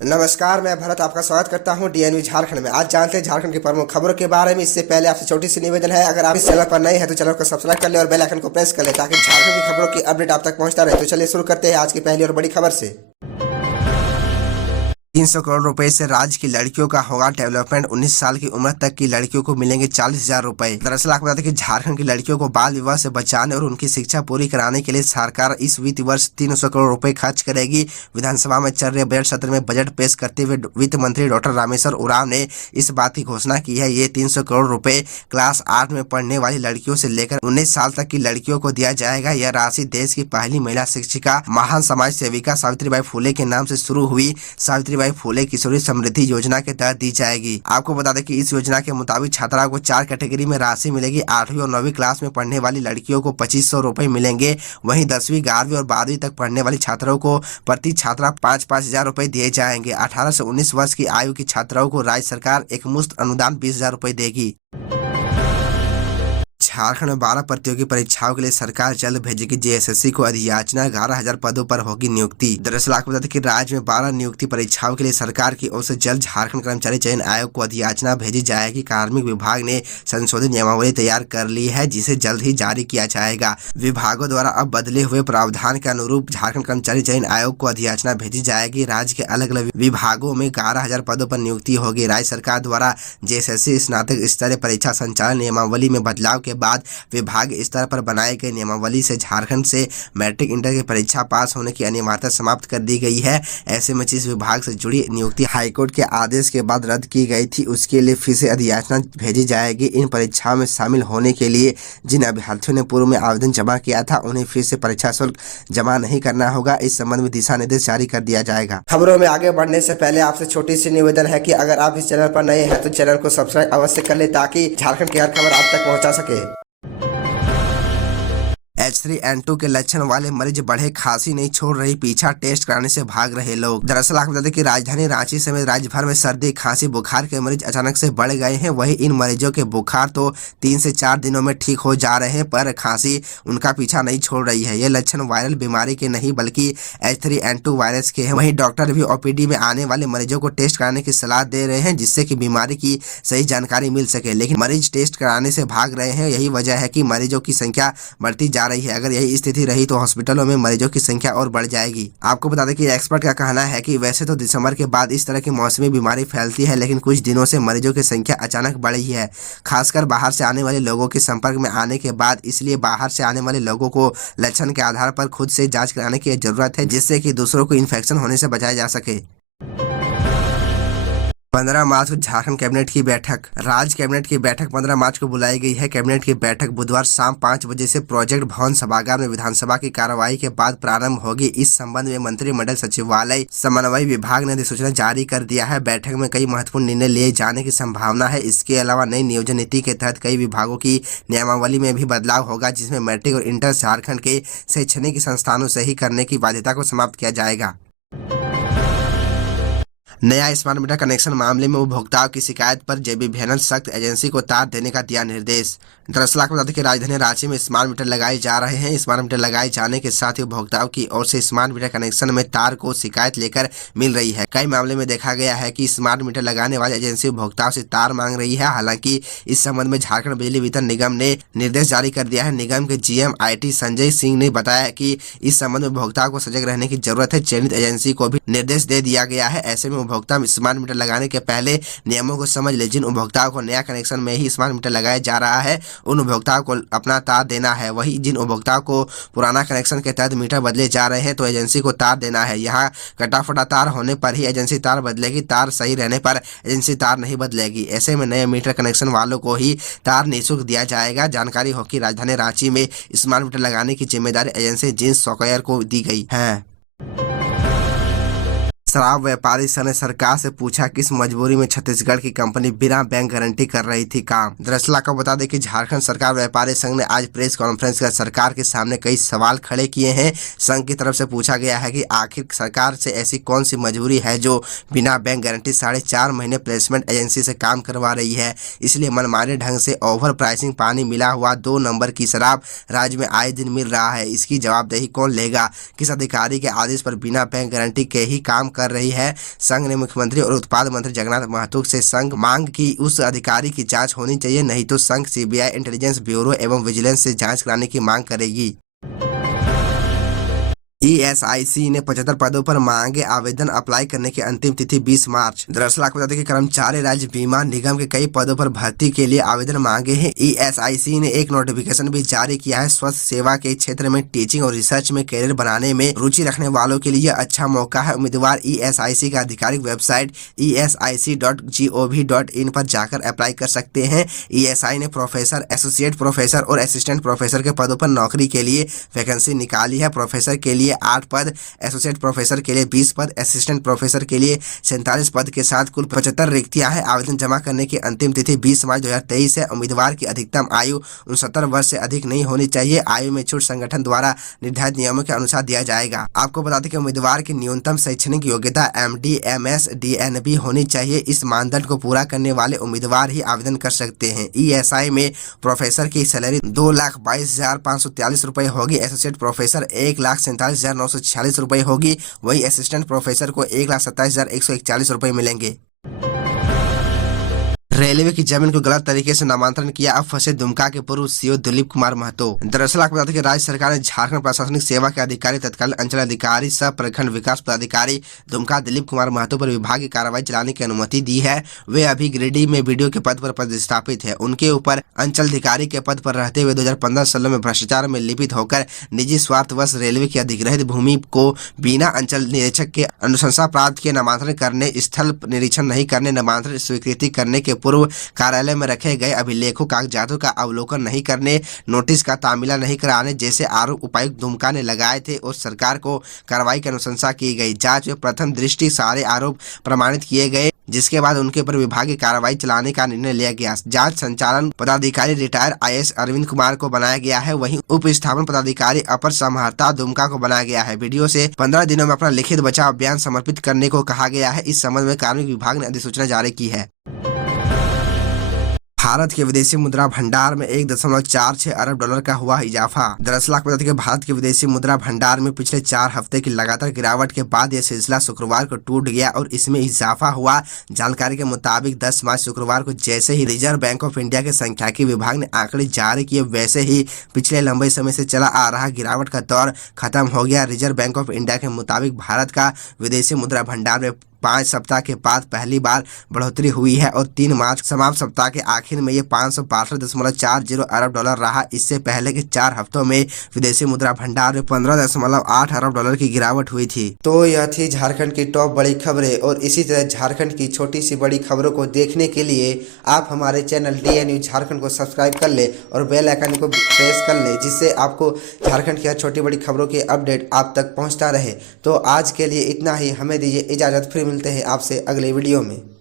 नमस्कार, मैं भरत आपका स्वागत करता हूं डीएनवी झारखंड में। आज जानते हैं झारखंड की प्रमुख खबरों के बारे में। इससे पहले आपसे छोटी सी निवेदन है, अगर आप इस चैनल पर नए हैं तो चैनल को सब्सक्राइब कर ले और बेल आइकन को प्रेस कर ले ताकि झारखंड की खबरों की अपडेट आप तक पहुंचता रहे। तो चलिए शुरू करते हैं आज की पहली और बड़ी खबर से। 300 करोड़ रुपए से राज्य की लड़कियों का होगा डेवलपमेंट। 19 साल की उम्र तक की लड़कियों को मिलेंगे 40,000 रुपए। दरअसल आपको बता दें कि झारखंड की लड़कियों को बाल विवाह से बचाने और उनकी शिक्षा पूरी कराने के लिए सरकार इस वित्त वर्ष 300 करोड़ रुपए खर्च करेगी। विधानसभा में चल रहे बजट सत्र में बजट पेश करते हुए वित्त मंत्री डॉक्टर रामेश्वर उरांव ने इस बात की घोषणा की है। ये 300 करोड़ रुपए क्लास 8 में पढ़ने वाली लड़कियों से लेकर 19 साल तक की लड़कियों को दिया जाएगा। यह राशि देश की पहली महिला शिक्षिका, महान समाज सेविका सावित्रीबाई फुले के नाम से शुरू हुई सावित्रीबाई फुले किशोरी समृद्धि योजना के तहत दी जाएगी। आपको बता दें कि इस योजना के मुताबिक छात्राओं को 4 कैटेगरी में राशि मिलेगी। 8वीं और 9वीं क्लास में पढ़ने वाली लड़कियों को 2500 रुपए मिलेंगे। वहीं 10वीं, 11वीं और 12वीं तक पढ़ने वाली छात्राओं को प्रति छात्रा 5-5 हजार रुपए दिए जाएंगे। 18 से 19 वर्ष की आयु की छात्राओं को राज्य सरकार एक मुश्त अनुदान 20,000 रुपए देगी। झारखंड में 12 प्रतियोगी परीक्षाओं के लिए सरकार जल्द भेजेगी जेएसएससी को अधियाचना। 11,000 पदों पर होगी नियुक्ति। दरअसल आपको बता दें कि राज्य में 12 नियुक्ति परीक्षाओं के लिए सरकार की ओर से जल्द झारखंड कर्मचारी चयन आयोग को अधियाचना भेजी जाएगी। कार्मिक विभाग ने संशोधित नियमावली तैयार कर ली है, जिसे जल्द ही जारी किया जाएगा। विभागों द्वारा अब बदले हुए प्रावधान के अनुरूप झारखंड कर्मचारी चयन आयोग को अधियाचना भेजी जाएगी। राज्य के अलग अलग विभागों में 11,000 पदों पर नियुक्ति होगी। राज्य सरकार द्वारा जेएसएससी स्नातक स्तरीय परीक्षा संचालन नियमावली में बदलाव के बाद विभाग स्तर पर बनाए गए नियमावली से झारखंड से मैट्रिक इंटर की परीक्षा पास होने की अनिवार्यता समाप्त कर दी गई है। ऐसे में जिस विभाग से जुड़ी नियुक्ति हाईकोर्ट के आदेश के बाद रद्द की गई थी, उसके लिए फिर से अधियाचना भेजी जाएगी। इन परीक्षाओं में शामिल होने के लिए जिन अभ्यर्थियों ने पूर्व में आवेदन जमा किया था, उन्हें फिर से परीक्षा शुल्क जमा नहीं करना होगा। इस संबंध में दिशा निर्देश जारी कर दिया जाएगा। खबरों में आगे बढ़ने से पहले आपसे छोटी सी निवेदन है कि अगर आप इस चैनल पर नए हैं तो चैनल को सब्सक्राइब अवश्य कर ले ताकि झारखंड की हर खबर आप तक पहुंचा सके। H3N2 के लक्षण वाले मरीज बढ़े, खांसी नहीं छोड़ रही पीछा, टेस्ट कराने से भाग रहे लोग। दरअसल आपको बता दें कि राजधानी रांची समेत राज्य भर में सर्दी, खांसी, बुखार के मरीज अचानक से बढ़ गए हैं। वहीं इन मरीजों के बुखार तो 3 से 4 दिनों में ठीक हो जा रहे हैं, पर खांसी उनका पीछा नहीं छोड़ रही है। ये लक्षण वायरल बीमारी के नहीं बल्कि H3N2 वायरस के हैं। वहीं डॉक्टर भी ओपीडी में आने वाले मरीजों को टेस्ट कराने की सलाह दे रहे हैं, जिससे कि बीमारी की सही जानकारी मिल सके, लेकिन मरीज टेस्ट कराने से भाग रहे हैं। यही वजह है कि मरीजों की संख्या बढ़ती जा रही है। अगर यही स्थिति रही तो हॉस्पिटलों में मरीजों की संख्या और बढ़ जाएगी। आपको बता दें कि एक्सपर्ट का कहना है कि वैसे तो दिसंबर के बाद इस तरह की मौसमी बीमारी फैलती है, लेकिन कुछ दिनों से मरीजों की संख्या अचानक बढ़ी है, खासकर बाहर से आने वाले लोगों के संपर्क में आने के बाद। इसलिए बाहर से आने वाले लोगों को लक्षण के आधार पर खुद से जांच कराने की जरूरत है, जिससे कि दूसरों को इन्फेक्शन होने से बचाया जा सके। 15 मार्च को झारखंड कैबिनेट की बैठक। राज्य कैबिनेट की बैठक 15 मार्च को बुलाई गई है। कैबिनेट की बैठक बुधवार शाम 5 बजे से प्रोजेक्ट भवन सभागार में विधानसभा की कार्रवाई के बाद प्रारंभ होगी। इस संबंध में मंत्रिमंडल सचिवालय समन्वय विभाग ने अधिसूचना जारी कर दिया है। बैठक में कई महत्वपूर्ण निर्णय लिए जाने की संभावना है। इसके अलावा नई नियोजन नीति के तहत कई विभागों की नियमावली में भी बदलाव होगा, जिसमें मैट्रिक और इंटर झारखंड के शैक्षणिक संस्थानों से ही करने की बाध्यता को समाप्त किया जाएगा। नया स्मार्ट मीटर कनेक्शन मामले में उपभोक्ताओं की शिकायत पर जेबीवीएनएल सख्त एजेंसी को तार देने का दिया निर्देश। दरअसल आपको बता दें कि राजधानी रांची में स्मार्ट मीटर लगाए जा रहे हैं। स्मार्ट मीटर लगाए जाने के साथ ही उपभोक्ताओं की ओर से स्मार्ट मीटर कनेक्शन में तार को शिकायत लेकर मिल रही है। कई मामले में देखा गया है कि स्मार्ट मीटर लगाने वाली एजेंसी उपभोक्ताओं से तार मांग रही है। हालांकि इस संबंध में झारखंड बिजली वितरण निगम ने निर्देश जारी कर दिया है। निगम के जीएम IT संजय सिंह ने बताया कि इस संबंध में उपभोक्ताओं को सजग रहने की जरूरत है। चयनित एजेंसी को भी निर्देश दे दिया गया है। ऐसे में उपभोक्ता स्मार्ट मीटर लगाने के पहले नियमों को समझ ले। जिन उपभोक्ताओं को नया कनेक्शन में ही स्मार्ट मीटर लगाया जा रहा है, उन उपभोक्ताओं को अपना तार देना है। वहीं जिन उपभोक्ताओं को पुराना कनेक्शन के तहत मीटर बदले जा रहे हैं, तो एजेंसी को तार देना है। यहाँ कटा फटा तार होने पर ही एजेंसी तार बदलेगी, तार सही रहने पर एजेंसी तार नहीं बदलेगी। ऐसे में नए मीटर कनेक्शन वालों को ही तार निःशुल्क दिया जाएगा। जानकारी हो कि राजधानी रांची में स्मार्ट मीटर लगाने की जिम्मेदारी एजेंसी जिन्स सॉकयर को दी गई है। शराब व्यापारी संघ ने सरकार से पूछा किस मजबूरी में छत्तीसगढ़ की कंपनी बिना बैंक गारंटी कर रही थी काम। दरअसल आपको बता दें कि झारखंड सरकार व्यापारी संघ ने आज प्रेस कॉन्फ्रेंस कर सरकार के सामने कई सवाल खड़े किए हैं। संघ की तरफ से पूछा गया है कि आखिर सरकार से ऐसी कौन सी मजबूरी है जो बिना बैंक गारंटी 4.5 महीने प्लेसमेंट एजेंसी से काम करवा रही है। इसलिए मनमाने ढंग से ओवर प्राइसिंग पानी मिला हुआ 2 नंबर की शराब राज्य में आए दिन मिल रहा है। इसकी जवाबदेही कौन लेगा? किस अधिकारी के आदेश पर बिना बैंक गारंटी के ही काम कर कर रही है। संघ ने मुख्यमंत्री और उत्पाद मंत्री जगन्नाथ महतो से संघ मांग की उस अधिकारी की जांच होनी चाहिए, नहीं तो संघ सीबीआई, इंटेलिजेंस ब्यूरो एवं विजिलेंस से जांच कराने की मांग करेगी। ईएसआईसी ने 75 पदों पर मांगे आवेदन अप्लाई करने की अंतिम तिथि 20 मार्च। दरअसल आपको बता दें कि कर्मचारी राज्य बीमा निगम के कई पदों पर भर्ती के लिए आवेदन मांगे हैं। ईएसआईसी ने एक नोटिफिकेशन भी जारी किया है। स्वास्थ्य सेवा के क्षेत्र में टीचिंग और रिसर्च में करियर बनाने में रुचि रखने वालों के लिए अच्छा मौका है। उम्मीदवार ईएसआईसी का आधिकारिक वेबसाइट esic.gov.in पर जाकर अप्लाई कर सकते हैं। ईएसआई ने प्रोफेसर, एसोसिएट प्रोफेसर और असिस्टेंट प्रोफेसर के पदों पर नौकरी के लिए वैकेंसी निकाली है। प्रोफेसर के लिए 8 पद, एसोसिएट प्रोफेसर के लिए 20 पद, असिस्टेंट प्रोफेसर के लिए 47 पद के साथ कुल 75 रिक्तियां हैं। आवेदन जमा करने की अंतिम तिथि 20 मार्च 2023 है। उम्मीदवार की अधिकतम आयु 69 वर्ष से अधिक नहीं होनी चाहिए। आयु में छूट संगठन द्वारा निर्धारित नियमों के अनुसार दिया जाएगा। आपको बता दें कि उम्मीदवार की न्यूनतम शैक्षणिक योग्यता MD, MS, DNB होनी चाहिए। इस मानदंड को पूरा करने वाले उम्मीदवार ही आवेदन कर सकते हैं। ईएसआई में प्रोफेसर की सैलरी 2,22,543 रुपये होगी। एसोसिएट प्रोफेसर 1,47,946 रुपये होगी। वहीं असिस्टेंट प्रोफेसर को 1,27,141 रुपये मिलेंगे। रेलवे की जमीन को गलत तरीके से नामांतरण किया, अब फंसे दुमका के पूर्व सीओ दिलीप कुमार महतो। दरअसल आपको बता दें कि राज्य सरकार ने झारखंड प्रशासनिक सेवा के अधिकारी, तत्कालीन अंचल अधिकारी सह प्रखंड विकास पदाधिकारी दुमका दिलीप कुमार महतो पर विभागीय कार्रवाई चलाने की अनुमति दी है। वे अभी गिरिडीह में बीडीओ के पद पर पदस्थापित है। उनके ऊपर अंचल अधिकारी के पद पर रहते हुए 2015-16 में भ्रष्टाचार में लिप्त होकर निजी स्वार्थवश रेलवे की अधिग्रहित भूमि को बिना अंचल निरीक्षक के अनुशंसा प्राप्त किए नामांतरण करने, स्थल निरीक्षण नहीं करने, नामांतरण स्वीकृति करने के पूर्व कार्यालय में रखे गए अभिलेखों कागजातों का अवलोकन नहीं करने, नोटिस का तामीला नहीं कराने जैसे आरोप उपायुक्त दुमका ने लगाए थे और सरकार को कार्रवाई की अनुशंसा की गई। जांच में प्रथम दृष्टि सारे आरोप प्रमाणित किए गए, जिसके बाद उनके ऊपर विभागीय कार्रवाई चलाने का निर्णय लिया गया। जांच संचालन पदाधिकारी रिटायर IAS अरविंद कुमार को बनाया गया है। वहीं उप स्थापन पदाधिकारी अपर समाहर्ता दुमका को बनाया गया है। वीडियो से 15 दिनों में अपना लिखित बचाव अभियान समर्पित करने को कहा गया है। इस संबंध में कार्मिक विभाग ने अधिसूचना जारी की है। भारत के विदेशी मुद्रा भंडार में 1.46 अरब डॉलर का हुआ इजाफा। दरअसल आपको बता दें कि भारत के विदेशी मुद्रा भंडार में पिछले 4 हफ्ते की लगातार गिरावट के बाद यह सिलसिला शुक्रवार को टूट गया और इसमें इजाफा हुआ। जानकारी के मुताबिक 10 मार्च शुक्रवार को जैसे ही रिजर्व बैंक ऑफ इंडिया के सांख्यिकी विभाग ने आंकड़े जारी किए, वैसे ही पिछले लंबे समय से चला आ रहा गिरावट का दौर खत्म हो गया। रिजर्व बैंक ऑफ इंडिया के मुताबिक भारत का विदेशी मुद्रा भंडार में 5 सप्ताह के बाद पहली बार बढ़ोतरी हुई है और 3 मार्च समाप्त सप्ताह के आखिर में ये 562.40 अरब डॉलर रहा। इससे पहले के 4 हफ्तों में विदेशी मुद्रा भंडार में 15.8 अरब डॉलर की गिरावट हुई थी। तो यह थी झारखंड की टॉप बड़ी खबरें और इसी तरह झारखंड की छोटी सी बड़ी खबरों को देखने के लिए आप हमारे चैनल DN झारखंड को सब्सक्राइब कर ले और बेल आइकन को प्रेस कर ले, जिससे आपको झारखंड की हर छोटी बड़ी खबरों के अपडेट आप तक पहुँचता रहे। तो आज के लिए इतना ही, हमें दीजिए इजाज़त। फिर मिलते हैं आपसे अगले वीडियो में।